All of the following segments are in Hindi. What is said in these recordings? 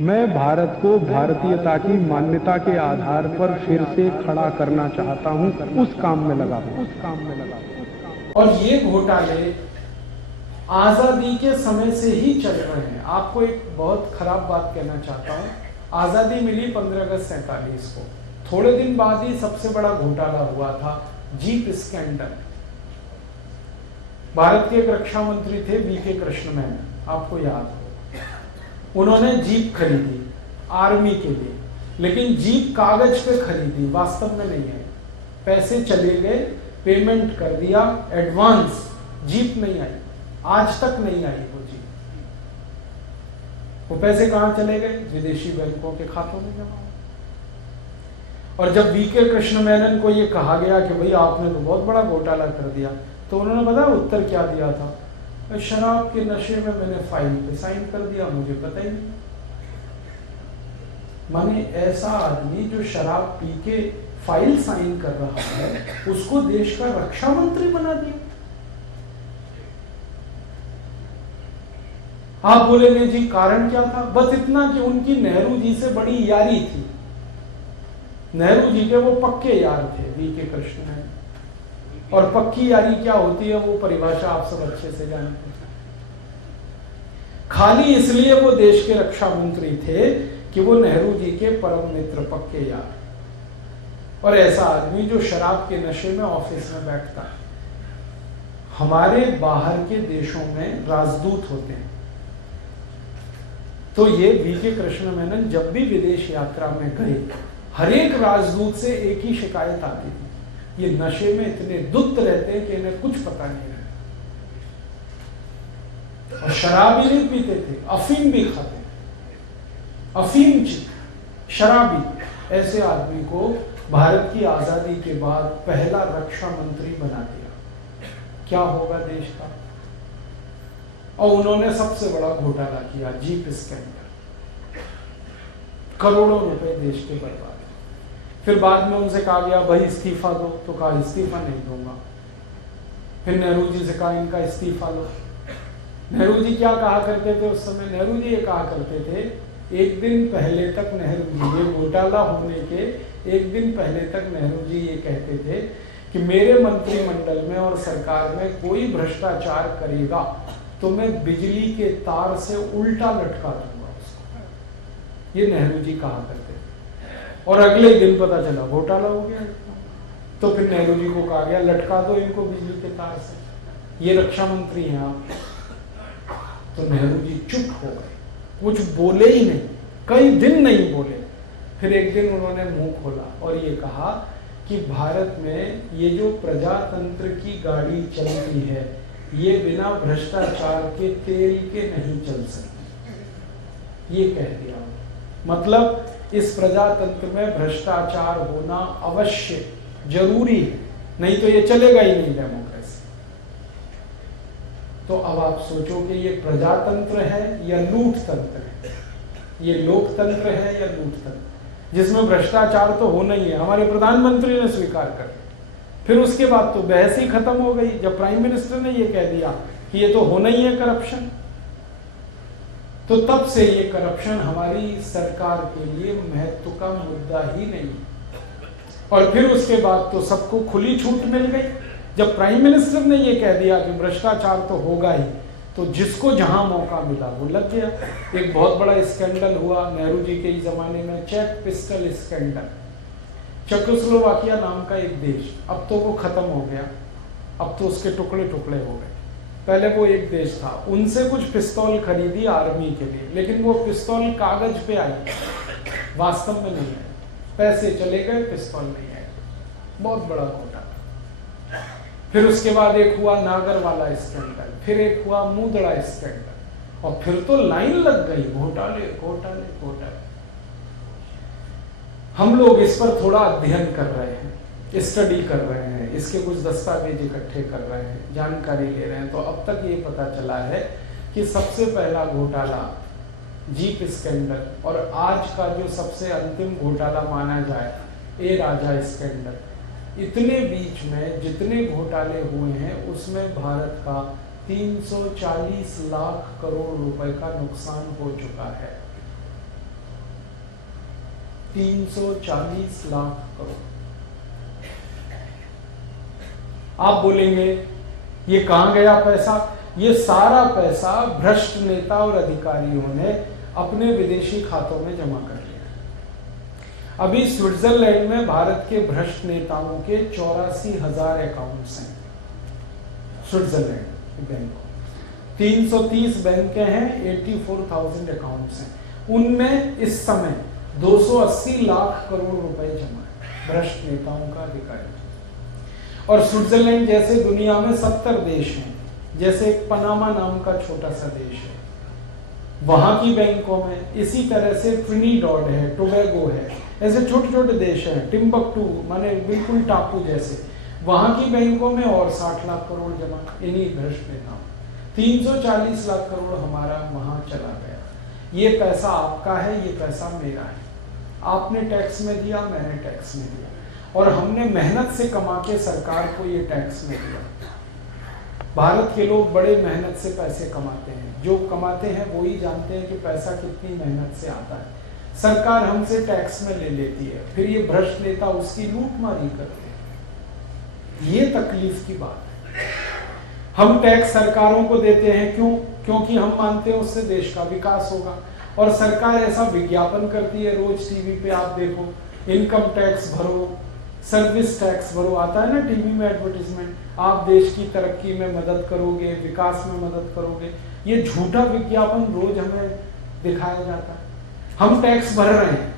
मैं भारत को भारतीयता की मान्यता के आधार पर फिर से खड़ा करना चाहता हूं, उस काम में लगा हूं। और ये घोटाले आजादी के समय से ही चल रहे हैं। आपको एक बहुत खराब बात कहना चाहता हूं, आजादी मिली 15 अगस्त 47 को, थोड़े दिन बाद ही सबसे बड़ा घोटाला हुआ था, जीप स्कैंडल। भारत के एक रक्षा मंत्री थे वीके कृष्ण मेनन, आपको याद हो, उन्होंने जीप खरीदी आर्मी के लिए, लेकिन जीप कागज पे खरीदी, वास्तव में नहीं है। पैसे चले गए, पेमेंट कर दिया एडवांस, जीप नहीं आई, आज तक नहीं आई वो जीप। वो पैसे कहां चले गए? विदेशी बैंकों के खातों में जमा। और जब वीके कृष्ण मेनन को ये कहा गया कि भाई आपने तो बहुत बड़ा घोटाला कर दिया, तो उन्होंने पता उत्तर क्या दिया था? शराब के नशे में मैंने फाइल पे साइन कर दिया, मुझे पता ही नहीं। माने ऐसा आदमी जो शराब पी के फाइल साइन कर रहा है, उसको देश का रक्षा मंत्री बना दिया। आप बोलेंगे जी कारण क्या था? बस इतना कि उनकी नेहरू जी से बड़ी यारी थी। नेहरू जी के वो पक्के यार थे वीके कृष्ण मेनन, और पक्की यारी क्या होती है वो परिभाषा आप सब अच्छे से जानते हैं। खाली इसलिए वो देश के रक्षा मंत्री थे कि वो नेहरू जी के परम मित्र, पक्के यार। और ऐसा आदमी जो शराब के नशे में ऑफिस में बैठता है। हमारे बाहर के देशों में राजदूत होते हैं, तो ये वीके कृष्ण मेनन जब भी विदेश यात्रा में गए, हर एक राजदूत से एक ही शिकायत आती थी, ये नशे में इतने दुत्त रहते हैं कि इन्हें कुछ पता नहीं रहता। और शराब ही नहीं पीते थे, अफीम भी खाते, अफीम शराबी। ऐसे आदमी को भारत की आजादी के बाद पहला रक्षा मंत्री बना दिया। क्या होगा देश का? और उन्होंने सबसे बड़ा घोटाला किया, जीप स्कैंडल, करोड़ों रुपए देश के बर्बाद। फिर बाद में उनसे कहा गया भाई इस्तीफा दो, तो कहा इस्तीफा नहीं दूंगा। फिर नेहरू जी से कहा इनका इस्तीफा लो। नेहरू जी क्या कहा करते थे उस समय? नेहरू जी ये कहा करते थे, एक दिन पहले तक नेहरू जी, ये घोटाला होने के एक दिन पहले तक नेहरू जी ये कहते थे कि मेरे मंत्रिमंडल में और सरकार में कोई भ्रष्टाचार करेगा तो मैं बिजली के तार से उल्टा लटका दूंगा उसको। ये नेहरू जी कहा करते थे। और अगले दिन पता चला घोटाला हो गया, तो फिर नेहरू जी को कहा गया लटका दो इनको बिजली के तार से, ये रक्षा मंत्री हैं आप। तो नेहरू जी चुप हो गए, कुछ बोले ही नहीं, कई दिन नहीं बोले। फिर एक दिन उन्होंने मुंह खोला और ये कहा कि भारत में ये जो प्रजातंत्र की गाड़ी चलती है, ये बिना भ्रष्टाचार के तेल के नहीं चल सकती। ये कह दिया, मतलब इस प्रजातंत्र में भ्रष्टाचार होना अवश्य जरूरी है, नहीं तो ये चलेगा ही नहीं डेमोक्रेसी। तो अब आप सोचो कि ये प्रजातंत्र है या लूट तंत्र है? ये लोकतंत्र है या लूट तंत्र, जिसमें भ्रष्टाचार तो होना ही है। हमारे प्रधानमंत्री ने स्वीकार कर लिया, फिर उसके बाद तो बहस ही खत्म हो गई जब प्राइम मिनिस्टर ने ये कह दिया कि ये तो होना ही है करप्शन। तो तब से ये करप्शन हमारी सरकार के लिए महत्व का मुद्दा ही नहीं। और फिर उसके बाद तो सबको खुली छूट मिल गई। जब प्राइम मिनिस्टर ने ये कह दिया कि भ्रष्टाचार तो होगा ही, तो जिसको जहां मौका मिला वो लग गया। एक बहुत बड़ा स्कैंडल हुआ नेहरू जी के ही जमाने में, चेक पिस्टल स्कैंडल। चेकोस्लोवाकिया नाम का एक देश, अब तो वो खत्म हो गया, अब तो उसके टुकड़े टुकड़े हो गए। पहले वो एक देश था, उनसे कुछ पिस्तौल खरीदी आर्मी के लिए, लेकिन वो पिस्तौल कागज पे आई, वास्तव में नहीं आई। पैसे चले गए, पिस्तौल नहीं आई। बहुत बड़ा घोटाला। फिर उसके बाद एक हुआ नागर वाला स्कैंडल, फिर एक हुआ मुंदड़ा स्कैंडल, और फिर तो लाइन लग गई, घोटाले घोटाले घोटाले। हम लोग इस पर थोड़ा अध्ययन कर रहे हैं, स्टडी कर रहे हैं, इसके कुछ दस्तावेज इकट्ठे कर रहे हैं, जानकारी ले रहे हैं। तो अब तक ये पता चला है कि सबसे पहला घोटाला जीप स्कैंडल, और आज का जो सबसे अंतिम घोटाला माना जाए ए राजा स्कैंडल, इतने बीच में जितने घोटाले हुए हैं उसमें भारत का 340 लाख करोड़ रुपए का नुकसान हो चुका है। 340 लाख करोड़। आप बोलेंगे ये कहां गया पैसा? ये सारा पैसा भ्रष्ट नेता और अधिकारियों ने अपने विदेशी खातों में जमा कर लिया। अभी स्विट्जरलैंड में भारत के भ्रष्ट नेताओं के 84,000 अकाउंट्स हैं। स्विट्जरलैंड बैंकों 330 बैंकें हैं, 84,000 अकाउंट्स हैं। उनमें इस समय 280 लाख करोड़ रुपए जमा है भ्रष्ट नेताओं का, अधिकारी। और स्विट्जरलैंड जैसे दुनिया में 70 देश हैं, जैसे एक पनामा नाम का छोटा सा देश है, वहां की बैंकों में इसी तरह से ट्रिनिडाड है, टोबैगो है, ऐसे छोटे छोटे देश हैं, टिम्बकटू माने बिल्कुल टापू जैसे, वहां की बैंकों में और 60 लाख करोड़ जमा इन्हीं भ्रष्ट नेताओं। 340 लाख करोड़ हमारा वहां चला गया। ये पैसा आपका है, ये पैसा मेरा है। आपने टैक्स में दिया, मैंने टैक्स में दिया, और हमने मेहनत से कमा के सरकार को ये टैक्स में दिया। भारत के लोग बड़े मेहनत से पैसे कमाते हैं, जो कमाते हैं वो ही जानते हैं कि पैसा कितनी मेहनत से आता है। सरकार हमसे टैक्स में ले लेती है, फिर ये भ्रष्ट नेता उसकी लूटमारी करते हैं। ये तकलीफ की बात है। हम टैक्स सरकारों को देते हैं, क्यों? क्योंकि हम मानते हैं उससे देश का विकास होगा। और सरकार ऐसा विज्ञापन करती है, रोज टीवी पे आप देखो, इनकम टैक्स भरो, सर्विस टैक्स भरो, आता है ना टीवी में एडवर्टीजमेंट, आप देश की तरक्की में मदद करोगे, विकास में मदद करोगे। ये झूठा विज्ञापन रोज हमें दिखाया जाता है। हम टैक्स भर रहे हैं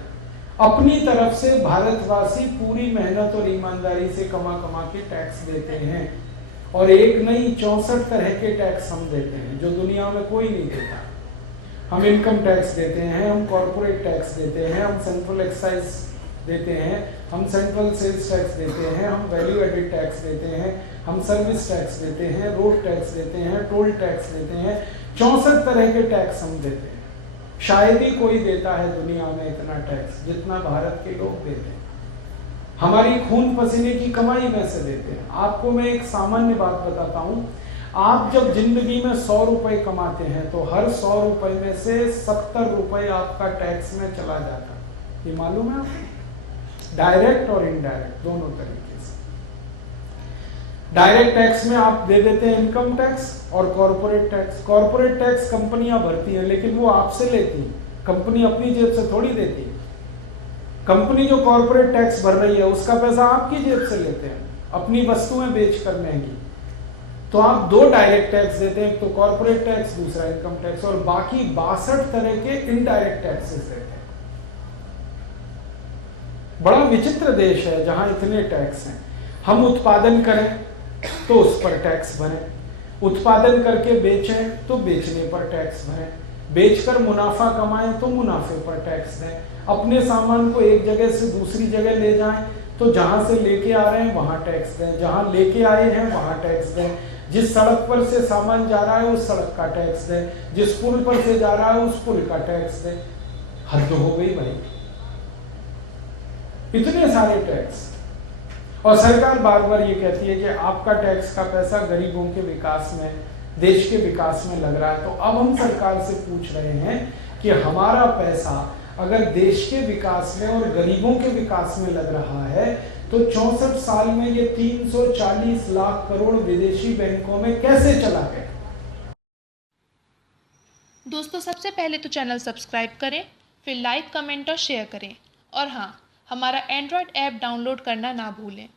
अपनी तरफ से, भारतवासी पूरी मेहनत और ईमानदारी से कमा कमा के टैक्स देते हैं, और एक नहीं 64 तरह के टैक्स हम देते हैं जो दुनिया में कोई नहीं देता। हम इनकम टैक्स देते हैं, हम कॉर्पोरेट टैक्स देते हैं, हम सेंट्रल एक्साइज देते हैं, हम सेंट्रल सेल्स टैक्स देते हैं, हम वैल्यू एडेड टैक्स देते हैं, हम सर्विस टैक्स देते हैं, रोड टैक्स देते हैं, टोल टैक्स देते हैं। 64 तरह के टैक्स हम देते हैं। शायद ही कोई देता है दुनिया में इतना टैक्स जितना भारत के लोग देते हैं। हमारी खून पसीने की कमाई में से देते हैं। आपको मैं एक सामान्य बात बताता हूं, आप जब जिंदगी में 100 रुपए कमाते हैं तो हर 100 रुपए में से 70 रुपए आपका टैक्स में चला जाता है। ये मालूम है आपको? डायरेक्ट और इनडायरेक्ट दोनों तरीके से। डायरेक्ट टैक्स में आप दे देते हैं इनकम टैक्स और कॉर्पोरेट टैक्स। कॉर्पोरेट टैक्स कंपनियां भरती हैं, लेकिन वो आपसे लेती हैं, कंपनी अपनी जेब से थोड़ी देती है। कंपनी जो कॉर्पोरेट टैक्स भर रही है उसका पैसा आपकी जेब से लेते हैं, अपनी वस्तुएं बेचकर महंगी। तो आप दो डायरेक्ट टैक्स देते हैं, एक तो कॉर्पोरेट टैक्स, दूसरा इनकम टैक्स, और बाकी 62 तरह के इनडायरेक्ट टैक्सेस देते हैं। बड़ा विचित्र देश है जहां इतने टैक्स हैं। हम उत्पादन करें तो उस पर टैक्स भरें, उत्पादन करके बेचें तो बेचने पर टैक्स भरें, बेचकर मुनाफा कमाएं तो मुनाफे पर टैक्स दें, अपने सामान को एक जगह से दूसरी जगह ले जाएं तो जहां से लेके आ रहे हैं वहां टैक्स दें, जहां लेके आए हैं वहां टैक्स दें, जिस सड़क पर से सामान जा रहा है उस सड़क का टैक्स दें, जिस पुल पर से जा रहा है उस पुल का टैक्स दें। हद हो गई भाई, इतने सारे टैक्स। और सरकार बार बार ये कहती है कि आपका टैक्स का पैसा गरीबों के विकास में, देश के विकास में लग रहा है। तो अब हम सरकार से पूछ रहे हैं कि हमारा पैसा अगर देश के विकास में और गरीबों के विकास में लग रहा है तो 64 साल में ये 340 लाख करोड़ विदेशी बैंकों में कैसे चला गया? दोस्तों, सबसे पहले तो चैनल सब्सक्राइब करें, फिर लाइक, कमेंट और शेयर करें, और हाँ, हमारा एंड्रॉयड ऐप डाउनलोड करना ना भूलें।